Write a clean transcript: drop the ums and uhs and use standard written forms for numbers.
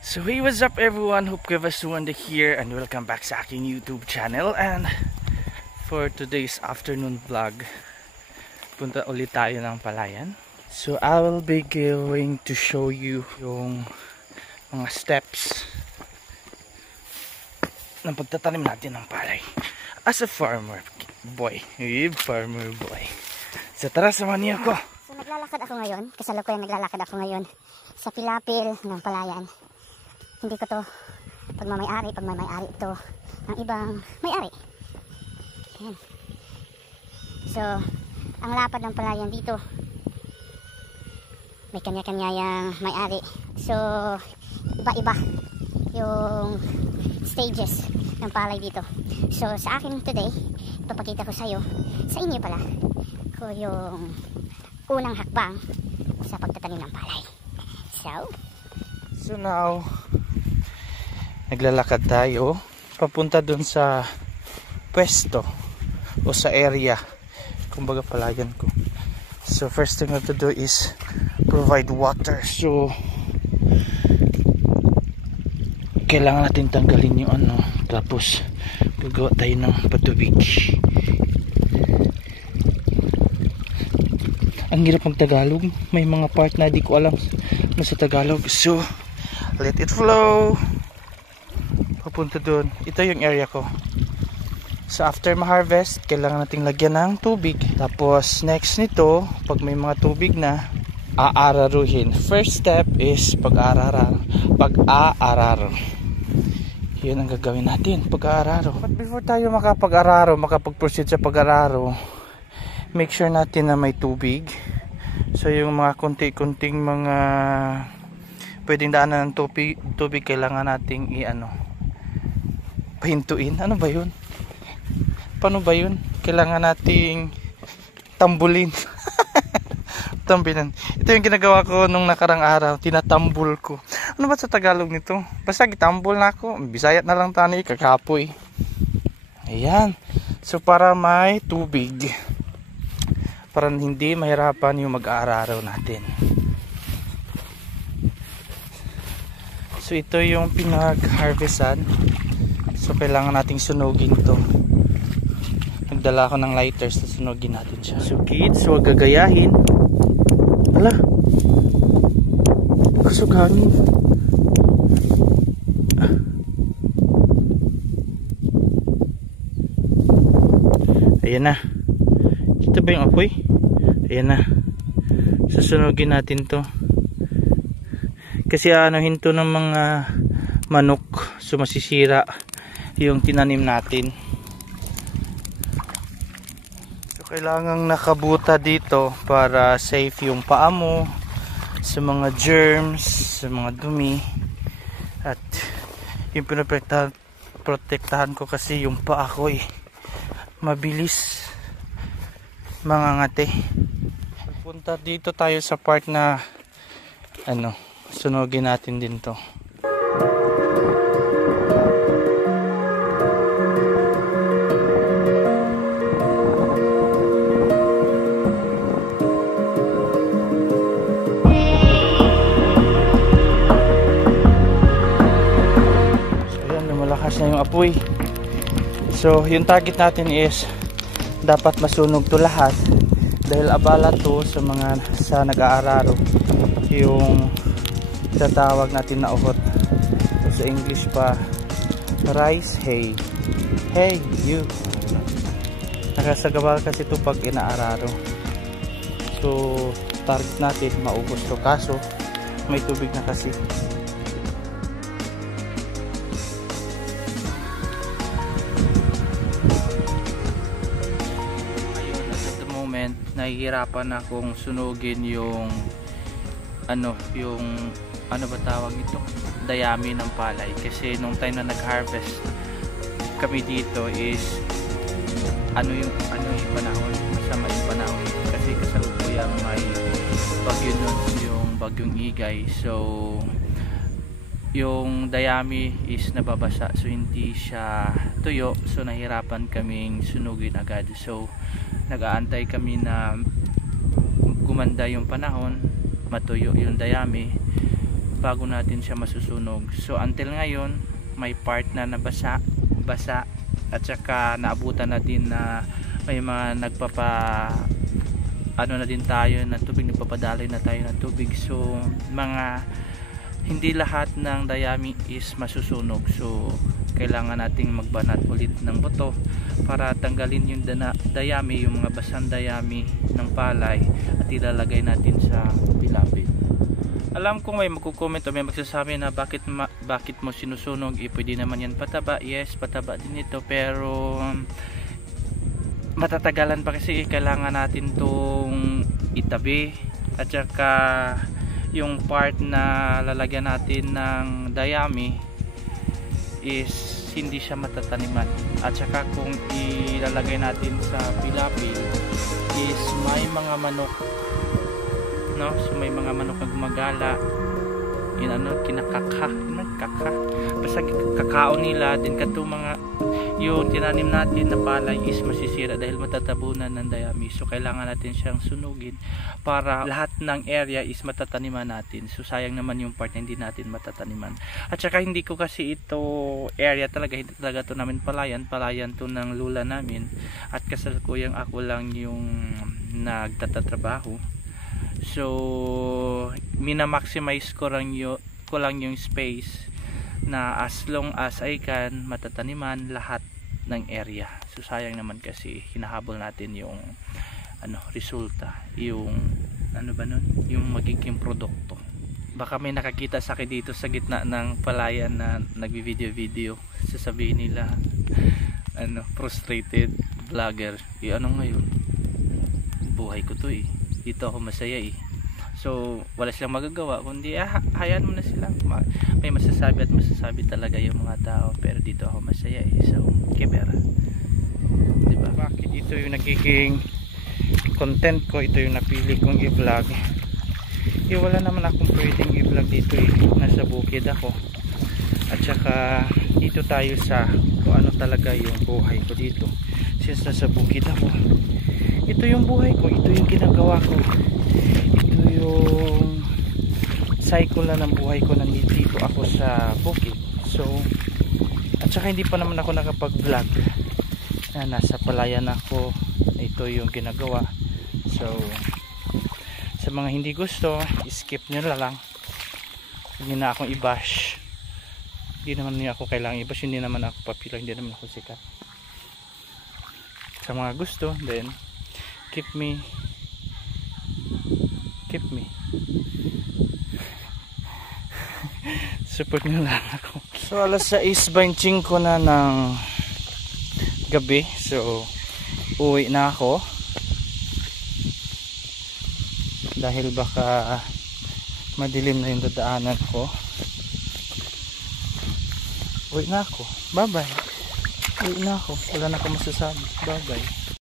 So hey, what's up everyone? Hope Kevasuanda here and welcome back sa aking YouTube channel. And for today's afternoon vlog, punta ulit tayo ng Palayan. So I will be going to show you yung mga steps ng pagtatanim natin ng palay as a farmer boy. Farmer boy. So tara, samahan niyo ako. So naglalakad ako ngayon, kasalukuyan naglalakad ako ngayon sa pilapil ng Palayan. Hindi ko to pagmamayari ito ng ibang may-ari. Ayan. So ang lapad ng Palayan dito, may kanya-kanya yung may-ari. So iba-iba yung stages ng palay dito. So sa akin today, ipapakita ko sa inyo pala, ko yung unang hakbang sa pagtatanim ng palay. So now, naglalakad tayo papunta dun sa pwesto o sa area, kumbaga palayan ko. So first thing we have to do is provide water. So kailangan natin tanggalin yung ano, tapos gagawa tayo ng patubig. Ang hirap ng Tagalog, may mga part na di ko alam sa Tagalog. So let it flow papunta dun. Ito yung area ko. So after ma-harvest, kailangan nating lagyan ng tubig. Tapos next nito, pag may mga tubig na, aararuhin. First step is pag-aararo. Yun ang gagawin natin, pag-aararo. But before tayo makapag-proceed sa pag-aararo, make sure natin na may tubig. So yung mga kunti-kunting mga pwedeng daanan ng tubig, kailangan nating pahintuin. Ano ba yun? Paano ba yun? Kailangan nating tambulin. Tambilan. Ito yung ginagawa ko nung nakarang araw. Tinatambul ko. Ano ba sa Tagalog nito? Basta gitambul na ako. Bisaya na lang tani, kakapoy. Ayan. So para may tubig, para hindi mahirapan yung mag-aararo natin. So ito yung pinag-harvestan. So kailangan nating sunugin to. Nagdala ako ng lighters na sunugin natin siya. So kids, huwag gagayahin. Ala, kasugangin. Ayan na. Kita ba yung apoy? Ayan na. Susunugin natin to. Kasi hinto ng mga manok, so masisira yung tinanim natin. So kailangang nakabuta dito para safe yung paa mo sa mga germs, sa mga dumi. At yung pinoprotektahan ko kasi yung paa ko mabilis mangangati. Punta dito tayo sa part na sunugin natin din to. So ayan, lumalakas na yung apoy. So yung target natin is dapat masunog to lahat, dahil abala to sa mga nag-aararo, yung tatawag natin na uhot. So, sa English pa, rice hay. Hey you, nakasagabal kasi ito pag inaararo. So target natin maubos to, kaso may tubig na kasi. Nahihirapan akong sunugin yung ano ba tawag ito, dayami ng palay, kasi nung time na nag-harvest kami dito is yung panahon, masama yung panahon kasi kasalukuyang may bagyo nun, yung bagyong Igay. So yung dayami is nababasa, so hindi siya tuyo, so nahirapan kaming sunugin agad. So nag-aantay kami na gumanda yung panahon, matuyo yung dayami, bago natin siya masusunog. So until ngayon may part na basa at saka naabutan na din na may mga ano na din tayo ng tubig, nagpapadaloy na tayo ng tubig. So mga hindi lahat ng dayami is masusunog, so kailangan nating magbanat ulit ng buto para tanggalin yung dayami, yung mga basang dayami ng palay, at ilalagay natin sa pilapi. Alam ko may magko-comment o may magsasabi na bakit mo sinusunog, pwede naman yan pataba. Yes, pataba din ito, pero matatagalan pa kasi kailangan natin tong itabi, at saka yung part na lalagyan natin ng dayami is hindi siya matataniman, at saka kung ilalagay natin sa pilapi is may mga manok, no? So may mga manok na gumagala, yun kinakaka basta kakao nila din kato mga yung tinanim natin na palay is masisira dahil matatabunan ng dayami. So kailangan natin siyang sunugin para lahat ng area is matataniman natin. So sayang naman yung part na hindi natin matataniman. At saka hindi ko kasi ito area talaga, hindi talaga to namin palayan to ng lula namin, at kasalukuyang ako lang yung nagtatatrabaho. So minamaximize ko lang yung space na as long as I can matataniman lahat ng area. So sayang naman kasi hinahabol natin yung resulta, yung yung magiging produkto. Baka may nakakita sa akin dito sa gitna ng palayan na nagvi-video, sasabihin nila frustrated vlogger. Ngayon buhay ko to dito ako masaya So wala silang magagawa kundi hayaan mo na sila. May masasabi at masasabi talaga yung mga tao, pero dito ako masaya So keber, diba? Bakit ito yung nagiging content ko, ito yung napili kong i-vlog. Wala naman akong pwedeng i-vlog dito nasa bukid ako, at saka dito tayo sa kung ano talaga yung buhay ko dito. Since nasa bukid ako, ito yung buhay ko, ito yung ginagawa ko, ito yung cycle na ng buhay ko. Nandito ako sa bukid. So at saka hindi pa naman ako nakapag-vlog na nasa palayan ako. Ito yung ginagawa. So sa mga hindi gusto, skip nyo na lang. Hindi na akong i-bash. Hindi naman niya ako kailangan i-bash. Hindi naman ako popular, hindi naman ako sikat. Sa mga gusto, then keep me support nyo lang ako. So alas 6:25 ko na ng gabi, so uwi na ako dahil baka madilim na yung dadaanan ko. Uwi na ako, bye bye. Uwi na ako, wala na ako masasabi, bye bye.